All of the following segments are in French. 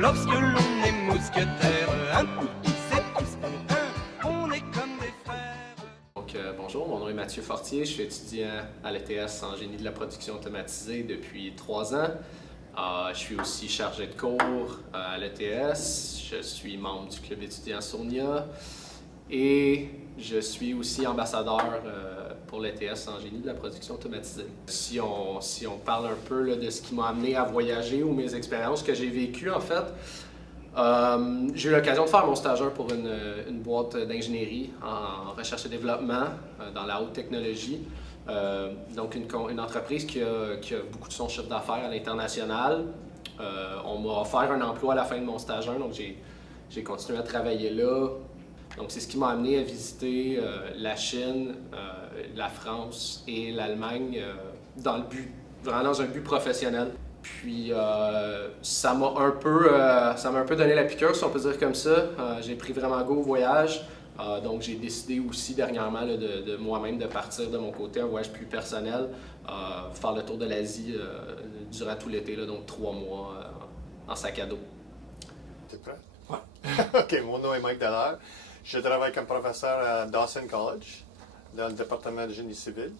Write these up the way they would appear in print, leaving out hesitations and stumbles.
Lorsque l'on est mousquetaire, un pour tous et tous pour un, on est comme des frères. Donc, bonjour, mon nom est Mathieu Fortier, je suis étudiant à l'ETS en génie de la production automatisée depuis 3 ans. Je suis aussi chargé de cours à l'ETS, je suis membre du club étudiant Sonia et je suis aussi ambassadeur pour l'ETS en génie de la production automatisée. Si on parle un peu là, de ce qui m'a amené à voyager ou mes expériences que j'ai vécues en fait, j'ai eu l'occasion de faire mon stage 1 pour une boîte d'ingénierie en recherche et développement dans la haute technologie. Donc une entreprise qui a beaucoup de son chiffre d'affaires à l'international. On m'a offert un emploi à la fin de mon stage 1, donc j'ai continué à travailler là. Donc c'est ce qui m'a amené à visiter la Chine, la France et l'Allemagne vraiment dans un but professionnel. Puis ça m'a un peu donné la piqûre, si on peut dire comme ça. J'ai pris vraiment goût au voyage. Donc j'ai décidé aussi dernièrement là, de moi-même de partir de mon côté, un voyage plus personnel, faire le tour de l'Asie durant tout l'été, donc 3 mois en sac à dos. T'es prêt? Ouais. OK, mon nom est Mike Dallaire. Je travaille comme professeur à Dawson College, dans le département de génie civil,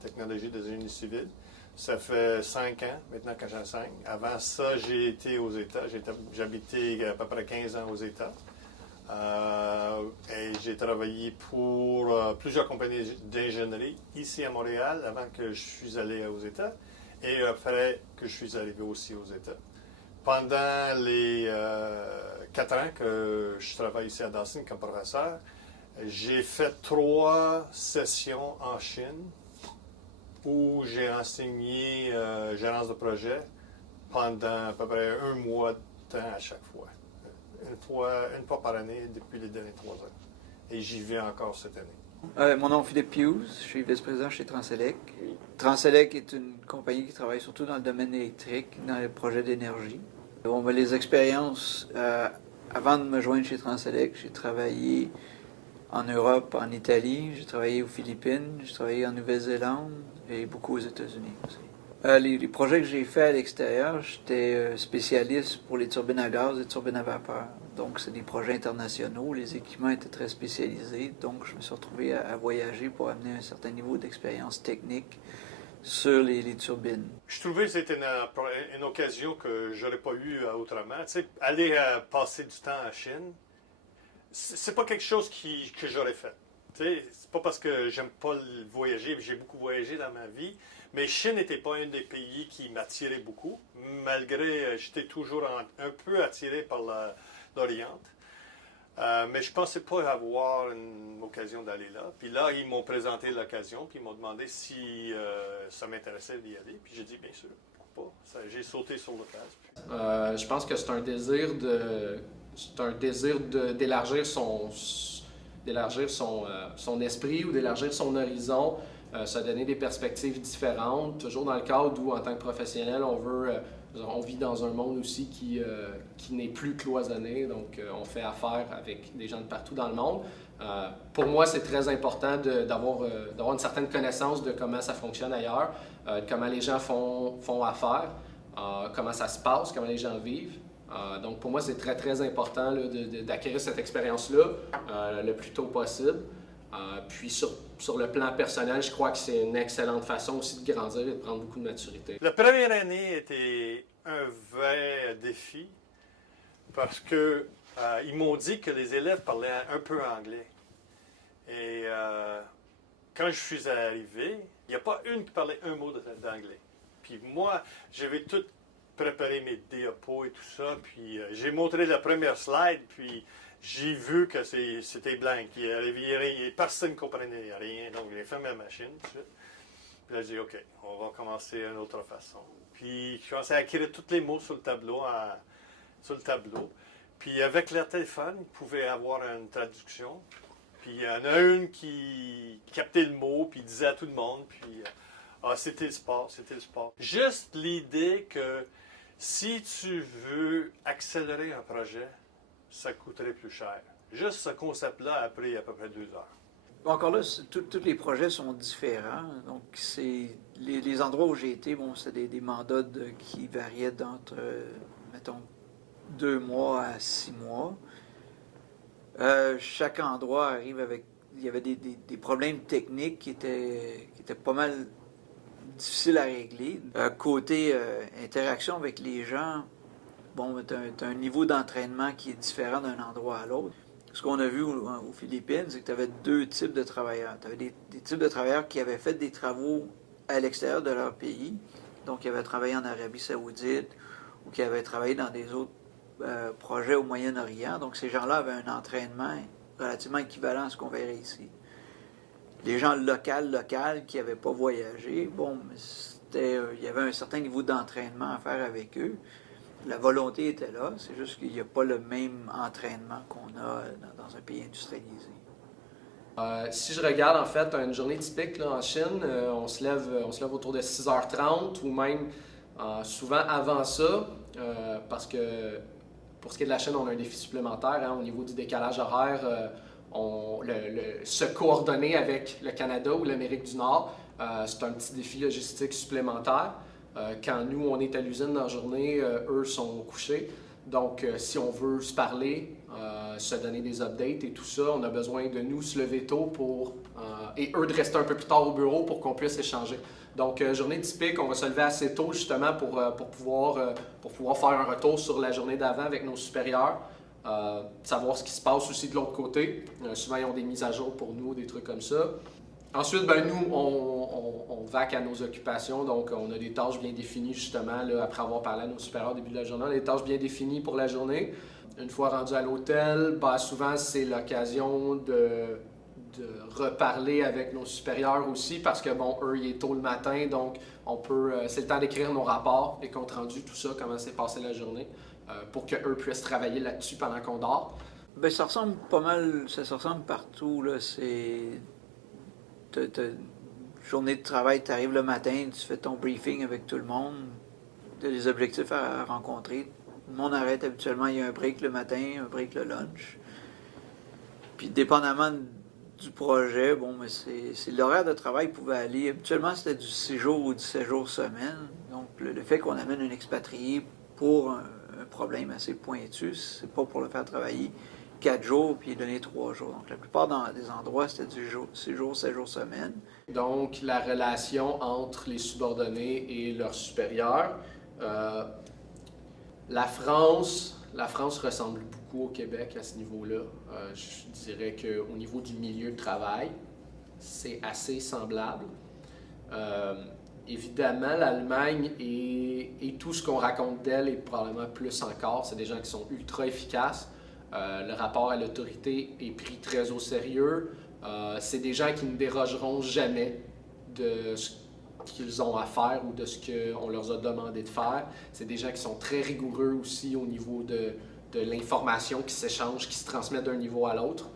technologie de génie civil. Ça fait 5 ans maintenant que j'enseigne. Avant ça, j'ai été aux États. J'ai habité à peu près 15 ans aux États. Et j'ai travaillé pour plusieurs compagnies d'ingénierie ici à Montréal avant que je suis allé aux États et après que je suis arrivé aussi aux États. Pendant les 4 ans que je travaille ici à Dawson comme professeur, j'ai fait 3 sessions en Chine où j'ai enseigné gérance de projet pendant à peu près 1 mois de temps à chaque fois. Une fois par année depuis les derniers 3 ans. Et j'y vais encore cette année. Mon nom est Philippe Hughes, je suis vice-président chez Transelec. Transelec est une compagnie qui travaille surtout dans le domaine électrique, dans les projets d'énergie. Bon, les expériences, avant de me joindre chez Transelec, j'ai travaillé en Europe, en Italie, j'ai travaillé aux Philippines, j'ai travaillé en Nouvelle-Zélande et beaucoup aux États-Unis aussi. Les projets que j'ai faits à l'extérieur, j'étais spécialiste pour les turbines à gaz et les turbines à vapeur. Donc, c'est des projets internationaux. Les équipements étaient très spécialisés. Donc, je me suis retrouvé à voyager pour amener un certain niveau d'expérience technique sur les turbines. Je trouvais que c'était une occasion que j'aurais pas eue autrement. Tu sais, aller passer du temps en Chine, c'est pas quelque chose que j'aurais fait. Tu sais, c'est pas parce que j'aime pas voyager, j'ai beaucoup voyagé dans ma vie, mais Chine n'était pas un des pays qui m'attirait beaucoup, malgré j'étais toujours un peu attiré par l'Orient. Mais je ne pensais pas avoir une occasion d'aller là. Puis là, ils m'ont présenté l'occasion, puis ils m'ont demandé si ça m'intéressait d'y aller. Puis j'ai dit, bien sûr, pourquoi pas. J'ai sauté sur l'occasion. Je pense que c'est un désir d'élargir son esprit ou d'élargir son horizon, se donner des perspectives différentes, toujours dans le cadre où, en tant que professionnel, on vit dans un monde aussi qui n'est plus cloisonné, donc on fait affaire avec des gens de partout dans le monde. Pour moi, c'est très important d'avoir une certaine connaissance de comment ça fonctionne ailleurs, comment les gens font affaire, comment ça se passe, comment les gens vivent. Donc pour moi, c'est très très important là, d'acquérir cette expérience-là le plus tôt possible. Puis sur le plan personnel, je crois que c'est une excellente façon aussi de grandir et de prendre beaucoup de maturité. La première année était un vrai défi parce que ils m'ont dit que les élèves parlaient un peu anglais. Et quand je suis arrivé, il n'y a pas une qui parlait un mot d'anglais. Puis moi, j'avais tout préparé mes diapos et tout ça, puis j'ai montré la première slide, puis j'ai vu que c'était blanc, personne ne comprenait rien, donc j'ai fait ma machine tout de suite. Puis là, j'ai dit, OK, on va commencer d'une autre façon. Puis je commençais à écrire tous les mots sur le tableau. Puis avec le téléphone, ils pouvaient avoir une traduction. Puis il y en a une qui captait le mot, puis disait à tout le monde, puis c'était le sport. Juste l'idée que si tu veux accélérer un projet, ça coûterait plus cher. Juste ce concept-là a pris à peu près 2 heures. Bon, encore là, tous les projets sont différents. Donc, les endroits où j'ai été, bon, c'est des mandats qui variaient d'entre, mettons, 2 mois à 6 mois. Chaque endroit arrive avec... Il y avait des problèmes techniques qui étaient pas mal difficiles à régler. Côté interaction avec les gens, bon, tu as un niveau d'entraînement qui est différent d'un endroit à l'autre. Ce qu'on a vu aux Philippines, c'est que tu avais 2 types de travailleurs. Tu avais des types de travailleurs qui avaient fait des travaux à l'extérieur de leur pays, donc qui avaient travaillé en Arabie Saoudite ou qui avaient travaillé dans des autres projets au Moyen-Orient. Donc ces gens-là avaient un entraînement relativement équivalent à ce qu'on verrait ici. Les gens locaux qui n'avaient pas voyagé, bon, il y avait un certain niveau d'entraînement à faire avec eux. La volonté était là, c'est juste qu'il n'y a pas le même entraînement qu'on a dans un pays industrialisé. Si je regarde en fait une journée typique là, en Chine, on se lève autour de 6h30 ou même souvent avant ça, parce que pour ce qui est de la Chine, on a un défi supplémentaire au niveau du décalage horaire. Se coordonner avec le Canada ou l'Amérique du Nord, c'est un petit défi logistique supplémentaire. Quand nous, on est à l'usine dans la journée, eux sont couchés. Donc, si on veut se parler, se donner des updates et tout ça, on a besoin de nous se lever tôt et eux de rester un peu plus tard au bureau pour qu'on puisse échanger. Donc, journée typique, on va se lever assez tôt justement pour pouvoir faire un retour sur la journée d'avant avec nos supérieurs, savoir ce qui se passe aussi de l'autre côté. Souvent, ils ont des mises à jour pour nous, des trucs comme ça. Ensuite, nous, on vaque à nos occupations, donc on a des tâches bien définies justement, là, après avoir parlé à nos supérieurs au début de la journée, on a des tâches bien définies pour la journée. Une fois rendu à l'hôtel, souvent c'est l'occasion de reparler avec nos supérieurs aussi, parce que bon, eux, il est tôt le matin, donc c'est le temps d'écrire nos rapports, les comptes rendus, tout ça, comment s'est passé la journée, pour qu'eux puissent travailler là-dessus pendant qu'on dort. Bien, ça ressemble pas mal, ça se ressemble partout, là, t'as une journée de travail, tu arrives le matin, tu fais ton briefing avec tout le monde, tu as des objectifs à rencontrer. Tout le monde arrête habituellement, il y a un break le matin, un break le lunch. Puis dépendamment du projet, bon, mais c'est l'horaire de travail pouvait aller. Habituellement, c'était du 6 jours ou du 7 jours semaine. Donc le fait qu'on amène un expatrié pour un problème assez pointu, c'est pas pour le faire travailler 4 jours puis donner 3 jours. Donc, la plupart des endroits, c'était du 6 jours, 7 jours semaine. Donc, la relation entre les subordonnés et leurs supérieurs. La France ressemble beaucoup au Québec à ce niveau-là. Je dirais qu'au niveau du milieu de travail, c'est assez semblable. Évidemment, l'Allemagne et tout ce qu'on raconte d'elle est probablement plus encore. C'est des gens qui sont ultra efficaces. Le rapport à l'autorité est pris très au sérieux. C'est des gens qui ne dérogeront jamais de ce qu'ils ont à faire ou de ce qu'on leur a demandé de faire. C'est des gens qui sont très rigoureux aussi au niveau de l'information qui s'échange, qui se transmet d'un niveau à l'autre.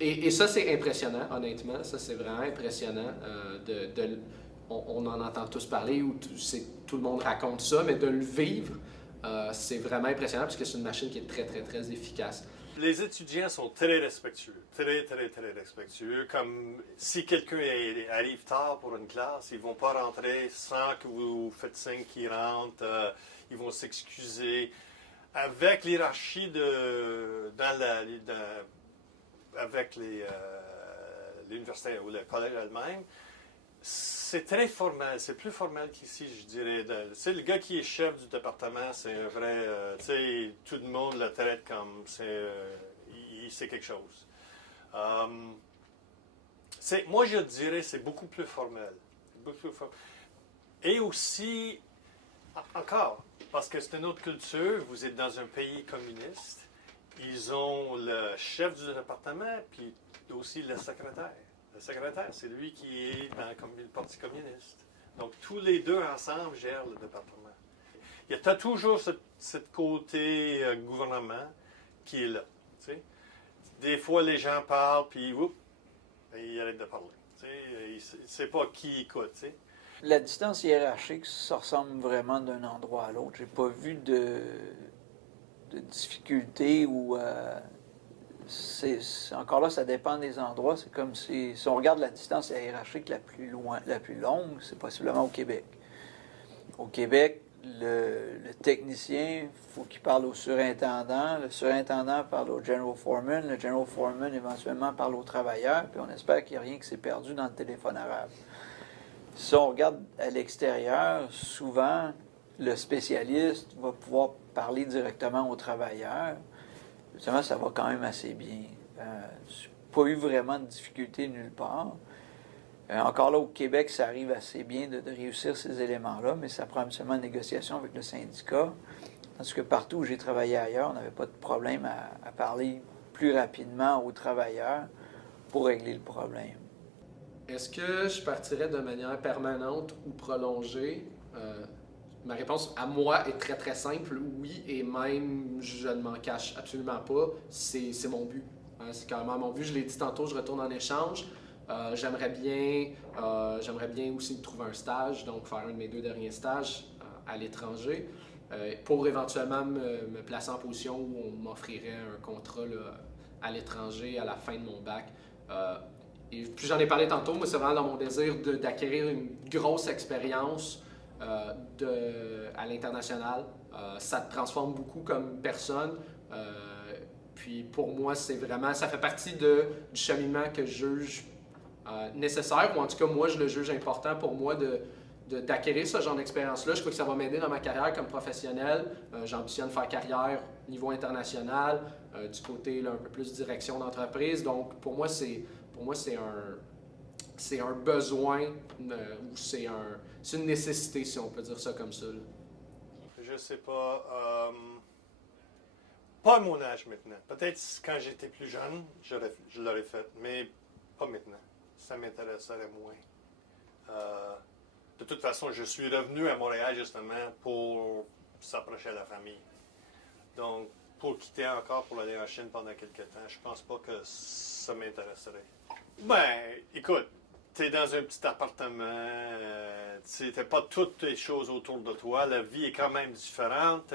Et ça, c'est impressionnant, honnêtement. Ça, c'est vraiment impressionnant. On en entend tous parler, ou tout le monde raconte ça, mais de le vivre, c'est vraiment impressionnant parce que c'est une machine qui est très, très, très efficace. Les étudiants sont très respectueux, très, très, très respectueux. Comme si quelqu'un arrive tard pour une classe, ils ne vont pas rentrer sans que vous faites signe qu'ils rentrent. Ils vont s'excuser. Avec l'hierarchie avec l'université ou le collège elle-même, c'est très formel, c'est plus formel qu'ici, je dirais. Le gars qui est chef du département, c'est un vrai... tout le monde le traite comme... il sait quelque chose. Moi, je dirais c'est beaucoup plus formel. Et aussi, encore, parce que c'est une autre culture, vous êtes dans un pays communiste, ils ont le chef du département, puis aussi le secrétaire. Le secrétaire, c'est lui qui est dans le Parti communiste. Donc, tous les deux ensemble gèrent le département. Il y a toujours ce côté gouvernement qui est là. T'sais. Des fois, les gens parlent, puis ils arrêtent de parler. Il ne sait pas qui écoute. T'sais. La distance hiérarchique, ça ressemble vraiment d'un endroit à l'autre. J'ai pas vu de difficulté ou... encore là, ça dépend des endroits. C'est comme si on regarde la distance hiérarchique la plus longue, c'est possiblement au Québec. Au Québec, le technicien, il faut qu'il parle au surintendant. Le surintendant parle au general foreman. Le general foreman, éventuellement, parle au travailleur. Puis on espère qu'il n'y a rien qui s'est perdu dans le téléphone arabe. Si on regarde à l'extérieur, souvent, le spécialiste va pouvoir parler directement au travailleur. Justement, ça va quand même assez bien. Je n'ai pas eu vraiment de difficulté nulle part. Encore là, au Québec, ça arrive assez bien de réussir ces éléments-là, mais ça prend absolument une négociation avec le syndicat. Tandis que partout où j'ai travaillé ailleurs, on n'avait pas de problème à parler plus rapidement aux travailleurs pour régler le problème. Est-ce que je partirais de manière permanente ou prolongée? Ma réponse à moi est très très simple, oui, et même je ne m'en cache absolument pas, c'est mon but. C'est carrément mon but, je l'ai dit tantôt, je retourne en échange. J'aimerais bien aussi trouver un stage, donc faire un de mes 2 derniers stages à l'étranger, pour éventuellement me placer en position où on m'offrirait un contrat là, à l'étranger à la fin de mon bac. Et puis j'en ai parlé tantôt, moi c'est vraiment dans mon désir d'acquérir une grosse expérience à l'international. Ça te transforme beaucoup comme personne. Puis pour moi, c'est vraiment, ça fait partie du cheminement que je juge nécessaire, ou en tout cas moi je le juge important pour moi d'acquérir ce genre d'expérience-là. Je crois que ça va m'aider dans ma carrière comme professionnel. J'ambitionne faire carrière au niveau international, du côté là, un peu plus direction d'entreprise. Donc pour moi c'est un besoin ou c'est une nécessité, si on peut dire ça comme ça. Là. Je sais pas. Pas à mon âge maintenant. Peut-être quand j'étais plus jeune, je l'aurais fait, mais pas maintenant. Ça m'intéresserait moins. De toute façon, je suis revenu à Montréal justement pour s'approcher de la famille. Donc, pour quitter encore pour aller en Chine pendant quelques temps, je pense pas que ça m'intéresserait. Ben, écoute, t'es dans un petit appartement, t'as pas toutes les choses autour de toi, la vie est quand même différente.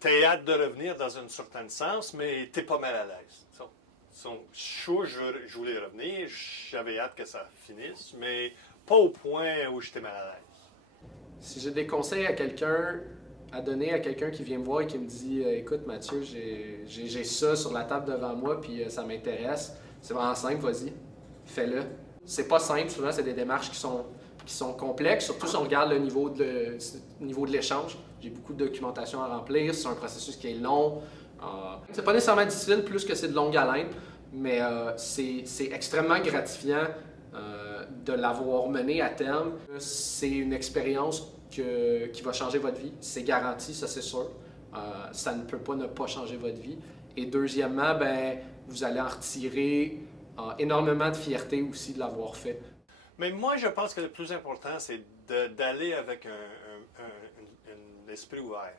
T'as hâte de revenir dans un certain sens, mais t'es pas mal à l'aise. Je voulais revenir, j'avais hâte que ça finisse, mais pas au point où j'étais mal à l'aise. Si j'ai des conseils à donner à quelqu'un qui vient me voir et qui me dit écoute Mathieu, j'ai ça sur la table devant moi puis ça m'intéresse, c'est vraiment simple, vas-y, fais-le. C'est pas simple, souvent c'est des démarches qui sont complexes, surtout si on regarde le niveau de l'échange. J'ai beaucoup de documentation à remplir, c'est un processus qui est long. C'est pas nécessairement difficile, plus que c'est de longue haleine, mais c'est extrêmement gratifiant de l'avoir mené à terme. C'est une expérience qui va changer votre vie, c'est garanti, ça c'est sûr. Ça ne peut pas ne pas changer votre vie. Et deuxièmement, ben, vous allez en retirer énormément de fierté aussi de l'avoir fait. Mais moi, je pense que le plus important, c'est d'aller avec un esprit ouvert.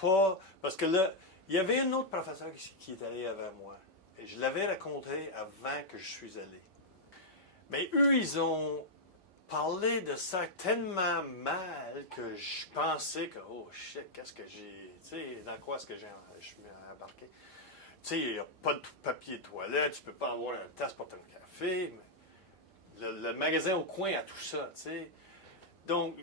Pas, parce que là, il y avait un autre professeur qui est allé avant moi. Et je l'avais rencontré avant que je suis allé. Mais eux, ils ont parlé de ça tellement mal que je pensais que, oh shit, qu'est-ce que j'ai, tu sais, dans quoi est-ce que je suis embarqué? Tu sais, il n'y a pas de papier de toilette, tu peux pas avoir un tasse pour ton café. Le magasin au coin a tout ça, tu sais. Donc,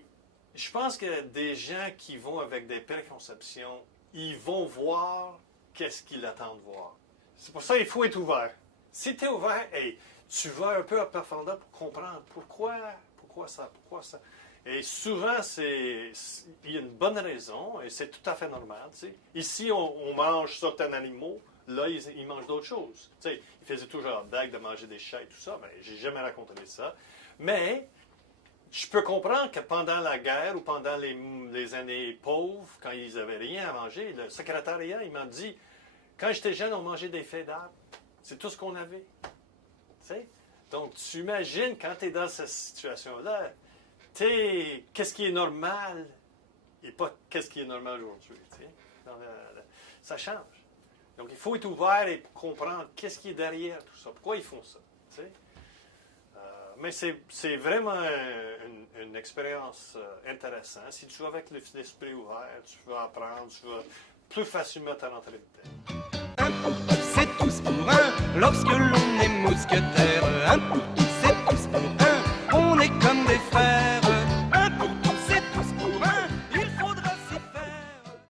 je pense que des gens qui vont avec des préconceptions, ils vont voir qu'est-ce qu'ils attendent de voir. C'est pour ça qu'il faut être ouvert. Si tu es ouvert, hey, tu vas un peu à profondeur pour comprendre pourquoi ça. Et souvent, il y a une bonne raison et c'est tout à fait normal. Tu sais. Ici, on mange certains animaux. Là, ils mangent d'autres choses. Tu sais, ils faisaient toujours dague de manger des chats et tout ça. Mais j'ai jamais raconté ça. Mais je peux comprendre que pendant la guerre ou pendant les années pauvres, quand ils n'avaient rien à manger, le secrétariat, il m'a dit, quand j'étais jeune, on mangeait des feuilles d'arbres. C'est tout ce qu'on avait. Tu sais? Donc, tu imagines, quand tu es dans cette situation-là, qu'est-ce qui est normal et pas qu'est-ce qui est normal aujourd'hui. Tu sais? Ça change. Donc, il faut être ouvert et comprendre qu'est-ce qui est derrière tout ça. Pourquoi ils font ça. Tu sais? Mais c'est vraiment une expérience intéressante. Si tu vas avec l'esprit ouvert, tu vas apprendre, tu vas plus facilement te rentrer dedans. C'est tous pour un lorsque l'on est mousquetaire.